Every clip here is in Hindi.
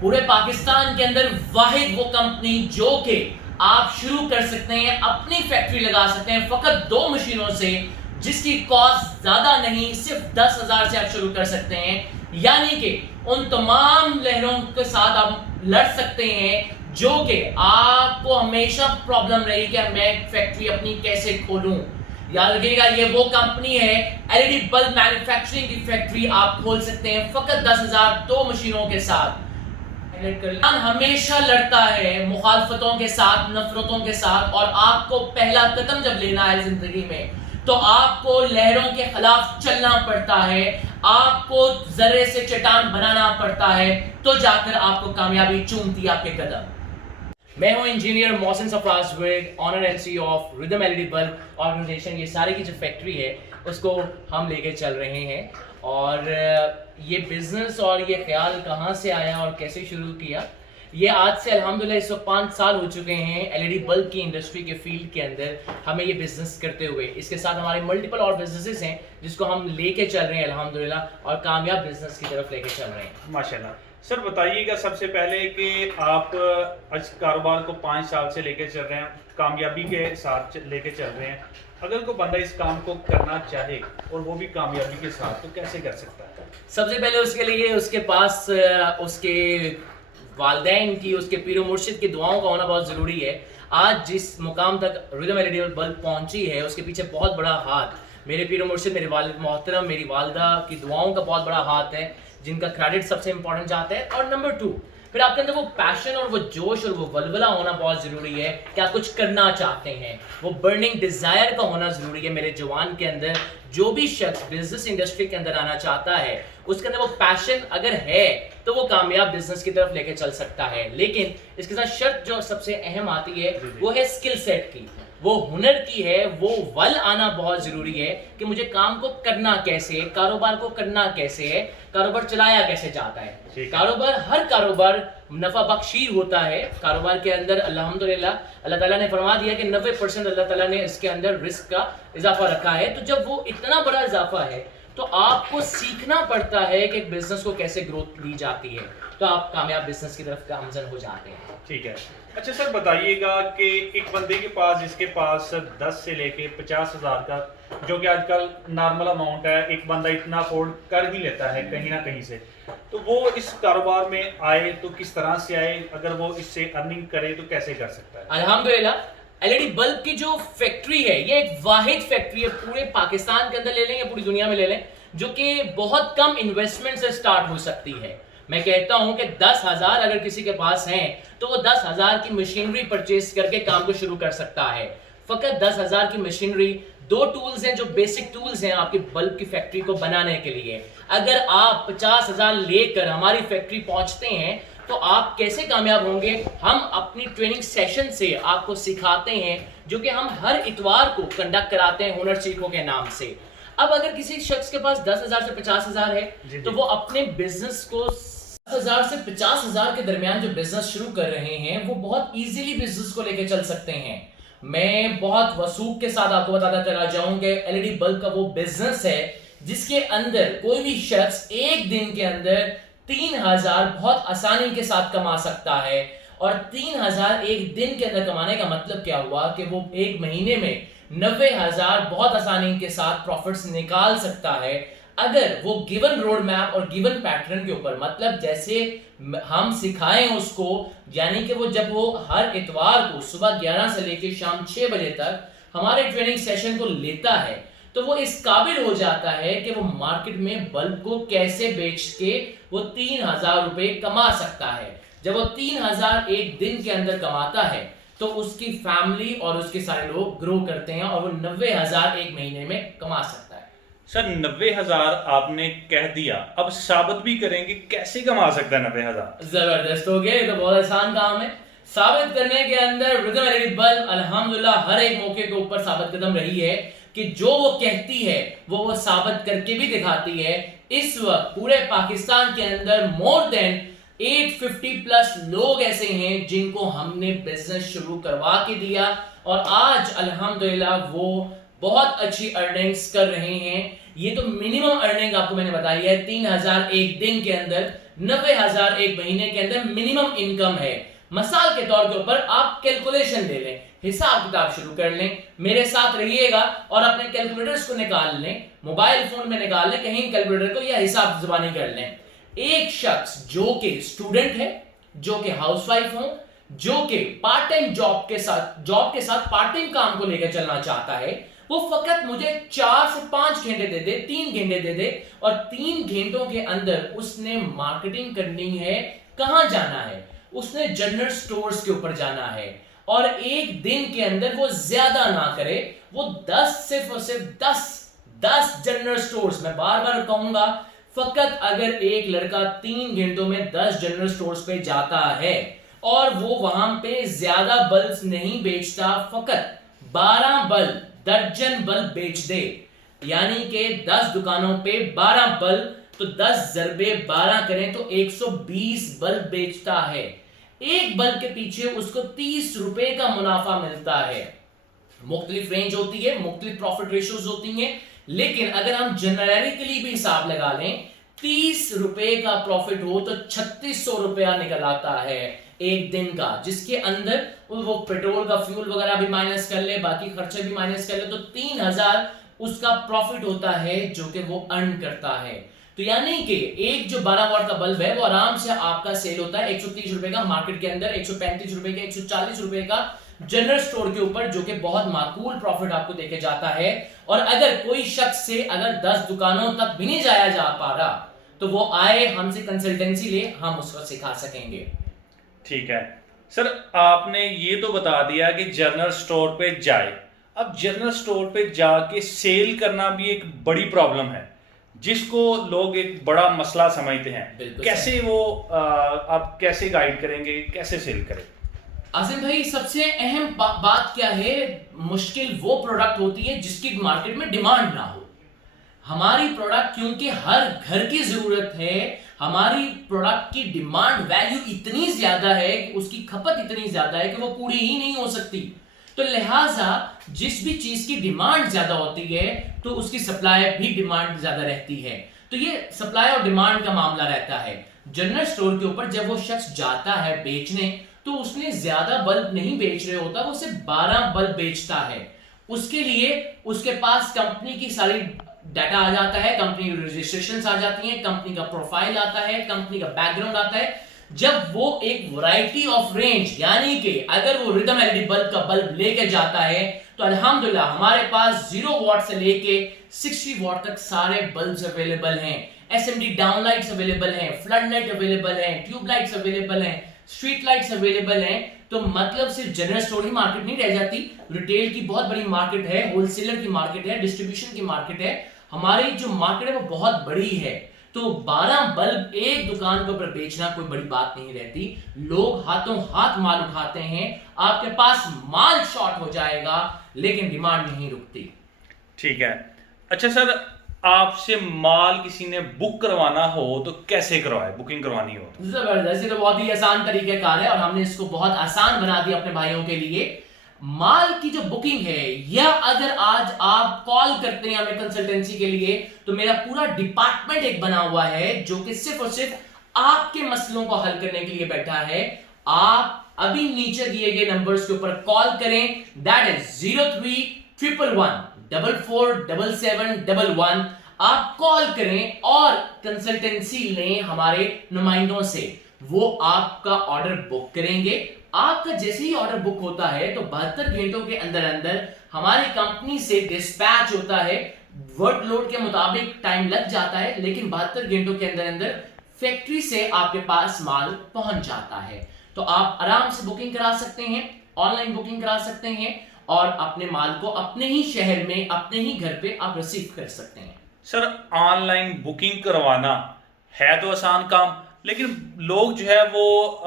पूरे पाकिस्तान के अंदर वाहिद वो कंपनी जो कि आप शुरू कर सकते हैं, अपनी फैक्ट्री लगा सकते हैं फकत 2 मशीनों से, जिसकी कॉस्ट ज्यादा नहीं, सिर्फ 10,000 से आप शुरू कर सकते हैं। यानी कि उन तमाम लहरों के साथ आप लड़ सकते हैं जो कि आपको हमेशा प्रॉब्लम रही कि मैं फैक्ट्री अपनी कैसे खोलूं। याद रखिएगा, ये वो कंपनी है, एलईडी बल्ब मैन्युफैक्चरिंग की फैक्ट्री आप खोल सकते हैं फकत 10,000 2 मशीनों के साथ। हमेशा लड़ता है मुखालफतों के साथ, नफरतों के साथ, और आपको पहला कदम जब लेना है जिंदगी में तो आपको लहरों के खिलाफ चलना पड़ता है, आपको जर्रे से चट्टान बनाना पड़ता है, तो जाकर आपको कामयाबी चूमती है आपके कदम। मैं हूं engineer Mohsin Sarfaraz Virk, owner MC of Rhythm LED bulb organisation. ये सारी की जो फैक्ट्री है उसको हम लेके चल रहे हैं, और ये बिजनेस और ये ख्याल कहाँ से आया और कैसे शुरू किया, ये आज से अल्हम्दुलिल्लाह इस वक्त 5 साल हो चुके हैं एलईडी बल्ब की इंडस्ट्री के फील्ड के अंदर हमें ये बिजनेस करते हुए। इसके साथ हमारे मल्टीपल और बिजनेसेस हैं जिसको हम लेके चल रहे हैं अल्हम्दुलिल्लाह, और कामयाब बिजनेस की तरफ लेके चल रहे हैं माशाल्लाह। सर बताइएगा सबसे पहले कि आप इस कारोबार को 5 साल से लेके चल रहे हैं, कामयाबी के साथ लेके चल रहे हैं। अगर कोई बंदा इस काम को करना चाहे और वो भी कामयाबी के साथ, तो कैसे कर सकता है? सबसे पहले उसके लिए उसके पास उसके वालिदैन की, उसके पीर मुर्शिद की दुआओं का होना बहुत ज़रूरी है। आज जिस मुकाम तक रिदम एलईडी बल्ब पहुंची है उसके पीछे बहुत बड़ा हाथ मेरे पीर मुर्शिद, मेरे वालिद मोहतरम, मेरी वालदा की दुआओं का बहुत बड़ा हाथ है, जिनका क्रेडिट सबसे इंपॉर्टेंट जाता है। और नंबर 2, फिर आपके अंदर वो पैशन और वो जोश और वो वलवला होना बहुत ज़रूरी है कि आप कुछ करना चाहते हैं, वो बर्निंग डिज़ायर का होना ज़रूरी है मेरे जवान के अंदर। जो भी शख्स बिजनेस इंडस्ट्री के अंदर आना चाहता है उसके अंदर वो पैशन अगर है तो वो कामयाब बिजनेस की तरफ लेके चल सकता है। लेकिन इसके साथ शर्त जो सबसे अहम आती है वो है स्किल सेट की, वो हुनर की है, वो वल आना बहुत जरूरी है कि मुझे काम को करना कैसे है, कारोबार को करना कैसे है, कारोबार चलाया कैसे जाता है। कारोबार, हर कारोबार नफा बख्शी होता है। कारोबार के अंदर अल्हम्दुलिल्लाह अल्लाह ताला ने फरमा दिया कि 90% अल्लाह ताला ने इसके अंदर रिस्क का इजाफा रखा है। तो जब वो इतना बड़ा इजाफा है तो आपको सीखना पड़ता है कि बिजनेस को कैसे ग्रोथ दी जाती है, तो आप कामयाब बिजनेस की तरफ गामजन हो जाते हैं। ठीक है। अच्छा सर बताइएगा कि एक बंदे के पास, जिसके पास 10 से लेके 50,000 का, जो कि आजकल नॉर्मल अमाउंट है, एक बंदा इतना अफोर्ड कर ही लेता है कहीं ना कहीं से, तो वो इस कारोबार में आए तो किस तरह से आए? अगर वो इससे अर्निंग करे तो कैसे कर सकता है? अल्हम्दुलिल्लाह एलईडी बल्ब की जो फैक्ट्री है ये एक वाहिद फैक्ट्री है, पूरे पाकिस्तान के अंदर ले लें या पूरी दुनिया में ले लें, जो कि बहुत कम इन्वेस्टमेंट से स्टार्ट हो सकती है। मैं कहता हूं कि 10,000 अगर किसी के पास हैं तो वो 10,000 की मशीनरी परचेज करके काम को शुरू कर सकता है। फकत 10,000 की मशीनरी, 2 टूल्स हैं जो बेसिक टूल्स हैं आपकी बल्ब की फैक्ट्री को बनाने के लिए। अगर आप 50,000 लेकर हमारी फैक्ट्री पहुंचते हैं तो आप कैसे कामयाब होंगे, हम अपनी ट्रेनिंग सेशन से आपको सिखाते हैं, जो कि हम हर इतवार को कंडक्ट कराते हैं हुनर सीखो के नाम से। अब अगर किसी शख्स के पास 10,000 से 50,000 है तो वो अपने बिजनेस को 10,000 से 50,000 के दरमियान जो बिजनेस शुरू कर रहे हैं वो बहुत इजीली बिजनेस को लेकर चल सकते हैं। मैं बहुत वसूख के साथ आपको बताता चला जाऊं कि एलईडी बल्ब का वो बिजनेस है जिसके अंदर कोई भी शख्स एक दिन के अंदर 3,000 बहुत आसानी के साथ कमा सकता है। और 3,000 एक दिन के अंदर कमाने का मतलब क्या हुआ कि वो एक महीने में 90,000 बहुत आसानी के साथ प्रॉफिट्स निकाल सकता है, अगर वो गिवन रोड मैप और गिवन पैटर्न के ऊपर, मतलब जैसे हम सिखाएं उसको, यानी कि वो जब वो हर इतवार को सुबह 11 से लेकर शाम 6 बजे तक हमारे ट्रेनिंग सेशन को लेता है तो वो इस काबिल हो जाता है कि वो मार्केट में बल्ब को कैसे बेच के वो 3,000 रुपए कमा सकता है। जब वो 3,000 एक दिन के अंदर कमाता है तो उसकी फैमिली और उसके सारे लोग ग्रो करते हैं और वो 90,000 एक महीने में कमा सकता है। सर 90,000 आपने कह दिया, अब साबित भी करेंगे कैसे कमा सकता है 90,000? जबरदस्त हो गया, ये तो बहुत आसान काम है। साबित करने के अंदर रिदम एलईडी बल्ब अल्हम्दुलिल्लाह हर एक मौके के ऊपर साबित कदम रही है कि जो वो कहती है वो साबित करके भी दिखाती है। इस वक्त पूरे पाकिस्तान के अंदर मोर देन 850 प्लस लोग ऐसे हैं जिनको हमने बिजनेस शुरू करवा के दिया और आज अल्हम्दुलिल्लाह वो बहुत अच्छी अर्निंग्स कर रहे हैं। ये तो मिनिमम अर्निंग आपको मैंने बताई है, 3,000 एक दिन के अंदर 90,000 एक महीने के अंदर मिनिमम इनकम है। मिसाल के तौर के ऊपर आप कैलकुलेशन ले लें, हिसाब किताब शुरू कर लें, मेरे साथ रहिएगा और अपने कैलकुलेटर्स को निकाल लें, मोबाइल फोन में निकाल लें, कहीं कैलकुलेटर को या हिसाब जुबानी कर लें। एक शख्स जो कि स्टूडेंट है, जो कि हाउसवाइफ हो, जो कि पार्ट टाइम जॉब के साथ पार्ट टाइम काम को लेकर चलना चाहता है, वो फकत मुझे 4 से 5 घंटे दे दे, 3 घंटे दे दे, और 3 घंटों के अंदर उसने मार्केटिंग करनी है। कहां जाना है? उसने जनरल स्टोर्स के ऊपर जाना है, और एक दिन के अंदर वो ज्यादा ना करे, वो 10 सिर्फ और सिर्फ 10 जनरल स्टोर्स, मैं बार बार कहूंगा, फकत अगर एक लड़का 3 घंटों में 10 जनरल स्टोर्स पे जाता है और वो वहां पे ज्यादा बल्ब नहीं बेचता, फकत 12 बल्ब, दर्जन बल्ब बेच दे, यानी कि 10 दुकानों पे 12 बल्ब, तो 10 ज़रबे 12 करें तो 120 बल्ब बेचता है। एक बल्ब के पीछे उसको 30 रुपए का मुनाफा मिलता है। मुख्तलिफ रेंज होती है, मुख्तलिफ प्रॉफिट रेशियोज होती हैं, लेकिन अगर हम जनरली भी हिसाब लगा लें, 30 रुपए का प्रॉफिट हो तो 3600 रुपया निकल आता है एक दिन का, जिसके अंदर वो पेट्रोल का फ्यूल वगैरह भी माइनस कर ले, बाकी खर्चे भी माइनस कर ले, तो 3000 उसका प्रॉफिट होता है जो कि वो अर्न करता है। तो यानी कि एक जो 12 वाट का बल्ब है वो आराम से आपका सेल होता है 130 रुपए का मार्केट के अंदर, 135 रुपए का, 140 रुपए का जनरल स्टोर के ऊपर, जो कि बहुत माकूल प्रॉफिट आपको देके जाता है। और अगर कोई शख्स से अगर 10 दुकानों तक भी नहीं जाया जा पा रहा, तो वो आए हमसे कंसल्टेंसी ले, हम उसको सिखा सकेंगे। ठीक है सर, आपने ये तो बता दिया कि जनरल स्टोर पे जाए। अब जनरल स्टोर पे जाके सेल करना भी एक बड़ी प्रॉब्लम है, जिसको लोग एक बड़ा मसला समझते हैं। कैसे वो आप कैसे गाइड करेंगे, कैसे सेल करें? आसिम भाई, सबसे अहम बात क्या है? मुश्किल वो प्रोडक्ट होती है जिसकी मार्केट में डिमांड ना हो। हमारी प्रोडक्ट क्योंकि हर घर की जरूरत है, हमारी प्रोडक्ट की डिमांड वैल्यू इतनी ज्यादा है कि उसकी खपत इतनी ज्यादा है कि वो पूरी ही नहीं हो सकती। तो लिहाजा जिस भी चीज की डिमांड ज्यादा होती है तो उसकी सप्लाई भी डिमांड ज्यादा रहती है। तो ये सप्लाई और डिमांड का मामला रहता है। जनरल स्टोर के ऊपर जब वो शख्स जाता है बेचने, तो उसने ज्यादा बल्ब नहीं बेच रहे होता, वो सिर्फ 12 बल्ब बेचता है। उसके लिए उसके पास कंपनी की सारी डाटा आ जाता है, कंपनी रजिस्ट्रेशंस आ जाती हैं, कंपनी का प्रोफाइल आता है, कंपनी का बैकग्राउंड आता है। जब वो एक वैरायटी ऑफ रेंज, यानी कि अगर वो रिदम एलईडी बल्ब का बल्ब लेके जाता है, तो अल्हम्दुलिल्लाह हमारे पास 0 वॉट से लेके 60 वॉट तक सारे बल्ब्स अवेलेबल हैं। एसएमडी डाउनलाइट्स अवेलेबल हैं, फ्लड लाइट अवेलेबल हैं, ट्यूब लाइट्स अवेलेबल हैं, स्ट्रीट लाइट्स अवेलेबल हैं। तो मतलब सिर्फ जनरल स्टोर ही मार्केट नहीं रह जाती, रिटेल की बहुत बड़ी मार्केट है, होलसेलर की मार्केट है, डिस्ट्रीब्यूशन की मार्केट है। हमारी जो मार्केट है वो बहुत बड़ी है। तो 12 बल्ब एक दुकान के ऊपर बेचना कोई बड़ी बात नहीं रहती। लोग हाथों हाथ माल उठाते हैं, आपके पास माल शॉर्ट हो जाएगा, लेकिन डिमांड नहीं रुकती। ठीक है। अच्छा सर, आपसे माल किसी ने बुक करवाना हो तो कैसे करवाए, बुकिंग करवानी हो तो? जबरदस्त, ये तो बहुत ही आसान तरीकेकार है और हमने इसको बहुत आसान बना दिया अपने भाइयों के लिए। माल की जो बुकिंग है, या अगर आज आप कॉल करते हैं हमें कंसल्टेंसी के लिए, तो मेरा पूरा डिपार्टमेंट एक बना हुआ है जो कि सिर्फ और सिर्फ आपके मसलों को हल करने के लिए बैठा है। आप अभी नीचे दिए गए नंबर्स के ऊपर कॉल करें, दैट इज 0311 447711। आप कॉल करें और कंसल्टेंसी लें हमारे नुमाइंदों से, वो आपका ऑर्डर बुक करेंगे। आपका जैसे ही ऑर्डर बुक होता है तो 72 घंटों के अंदर अंदर हमारी कंपनी से डिस्पैच होता है। वर्कलोड के मुताबिक टाइम लग जाता है, लेकिन 72 घंटों के अंदर अंदर फैक्ट्री से आपके पास माल पहुंच जाता है। तो आप आराम से बुकिंग करा सकते हैं, ऑनलाइन बुकिंग करा सकते हैं और अपने माल को अपने ही शहर में, अपने ही घर पे आप रिसीव कर सकते हैं। सर, ऑनलाइन बुकिंग करवाना है तो आसान काम, लेकिन लोग जो है वो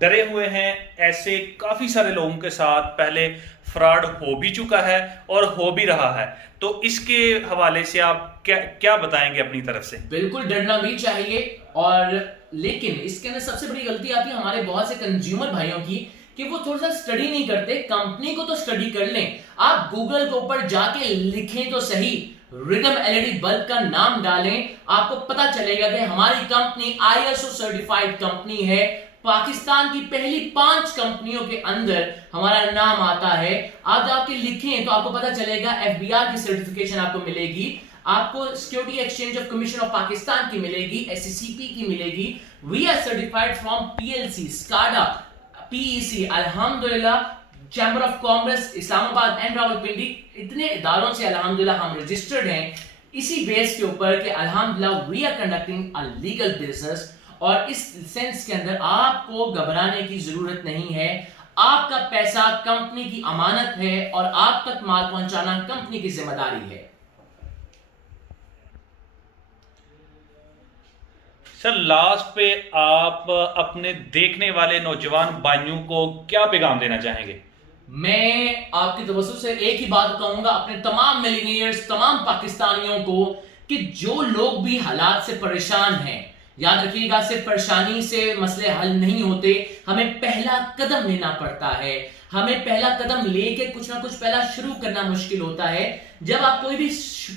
डरे हुए हैं। ऐसे काफी सारे लोगों के साथ पहले फ्रॉड हो भी चुका है और हो भी रहा है, तो इसके हवाले से आप क्या बताएंगे अपनी तरफ से? बिल्कुल डरना भी चाहिए, और लेकिन इसके अंदर सबसे बड़ी गलती आती है हमारे बहुत से कंज्यूमर भाइयों की कि वो थोड़ा सा स्टडी नहीं करते। कंपनी को तो स्टडी कर लें, आप गूगल के ऊपर जाके लिखें तो सही, रिदम एलईडी बल्ब का नाम डालें, आपको पता चलेगा कि हमारी कंपनी ISO सर्टिफाइड कंपनी है। पाकिस्तान की पहली 5 कंपनियों के अंदर हमारा नाम आता है। आज आपके लिखें तो आपको पता चलेगा, FBI की सर्टिफिकेशन आपको मिलेगी, आपको security exchange of commission of Pakistan की मिलेगी, SCCP की मिलेगी। We are certified from PLC, SCADA, PEC, अल्हम्दुलिल्लाह, chamber of commerce Islamabad and Rawalpindi, इतने इदारों से अल्हम्दुलिल्लाह हम रजिस्टर्ड हैं। इसी बेस के ऊपर कि अल्हम्दुलिल्लाह we are conducting a legal business, और इस सेंस के अंदर आपको घबराने की जरूरत नहीं है। आपका पैसा कंपनी की अमानत है और आप तक माल पहुंचाना कंपनी की जिम्मेदारी है। सर लास्ट पे आप अपने देखने वाले नौजवान भाइयों को क्या पैगाम देना चाहेंगे? मैं आपकी तवज्जो से एक ही बात कहूंगा अपने तमाम मिलियनियर्स, तमाम पाकिस्तानियों को, कि जो लोग भी हालात से परेशान हैं, याद रखिएगा सिर्फ परेशानी से मसले हल नहीं होते, हमें पहला कदम लेना पड़ता है। हमें पहला कदम लेके कुछ ना कुछ पहला शुरू करना मुश्किल होता है। जब आप कोई भी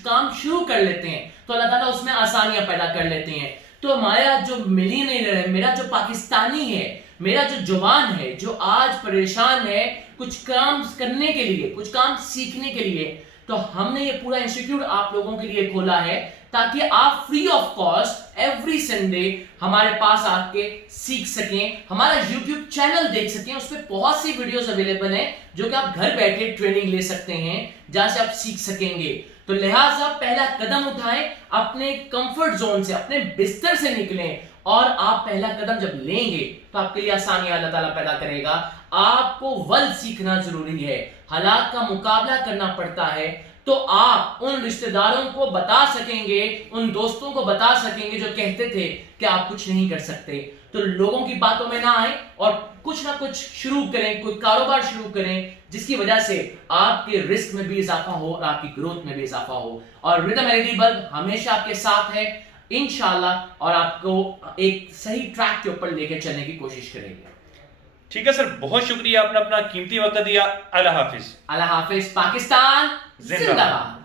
काम शुरू कर लेते हैं तो अल्लाह ताला उसमें आसानियां पैदा कर लेते हैं। तो हमारा जो मिलियनियर है, मेरा जो पाकिस्तानी है, मेरा जो जवान है, जो आज परेशान है कुछ काम करने के लिए, कुछ काम सीखने के लिए, तो हमने ये पूरा इंस्टीट्यूट आप लोगों के लिए खोला है ताकि आप free of cost every Sunday हमारे पास आके सीख सकें, हमारा YouTube चैनल देख सकें। उस पर बहुत सी वीडियोस अवेलेबल हैं जो कि आप घर बैठे ट्रेनिंग ले सकते हैं, जहां से आप सीख सकेंगे। तो लिहाजा पहला कदम उठाएं, अपने कंफर्ट जोन से, अपने बिस्तर से निकलें, और आप पहला कदम जब लेंगे तो आपके लिए आसानियां अल्लाह ताला पैदा करेगा। आपको वल सीखना जरूरी है, हालात का मुकाबला करना पड़ता है, तो आप उन रिश्तेदारों को बता सकेंगे, उन दोस्तों को बता सकेंगे जो कहते थे कि आप कुछ नहीं कर सकते। तो लोगों की बातों में ना आए और कुछ ना कुछ शुरू करें, कोई कारोबार शुरू करें जिसकी वजह से आपके रिस्क में भी इजाफा हो और आपकी ग्रोथ में भी इजाफा हो। और रिदम एलईडी बल्ब हमेशा आपके साथ है इंशाल्लाह, और आपको एक सही ट्रैक के ऊपर लेकर चलने की कोशिश करेंगे। ठीक है सर, बहुत शुक्रिया, आपने अपना कीमती वक्त दिया। अल्लाह हाफिज। अल्लाह हाफिज। पाकिस्तान जिंदाबाद।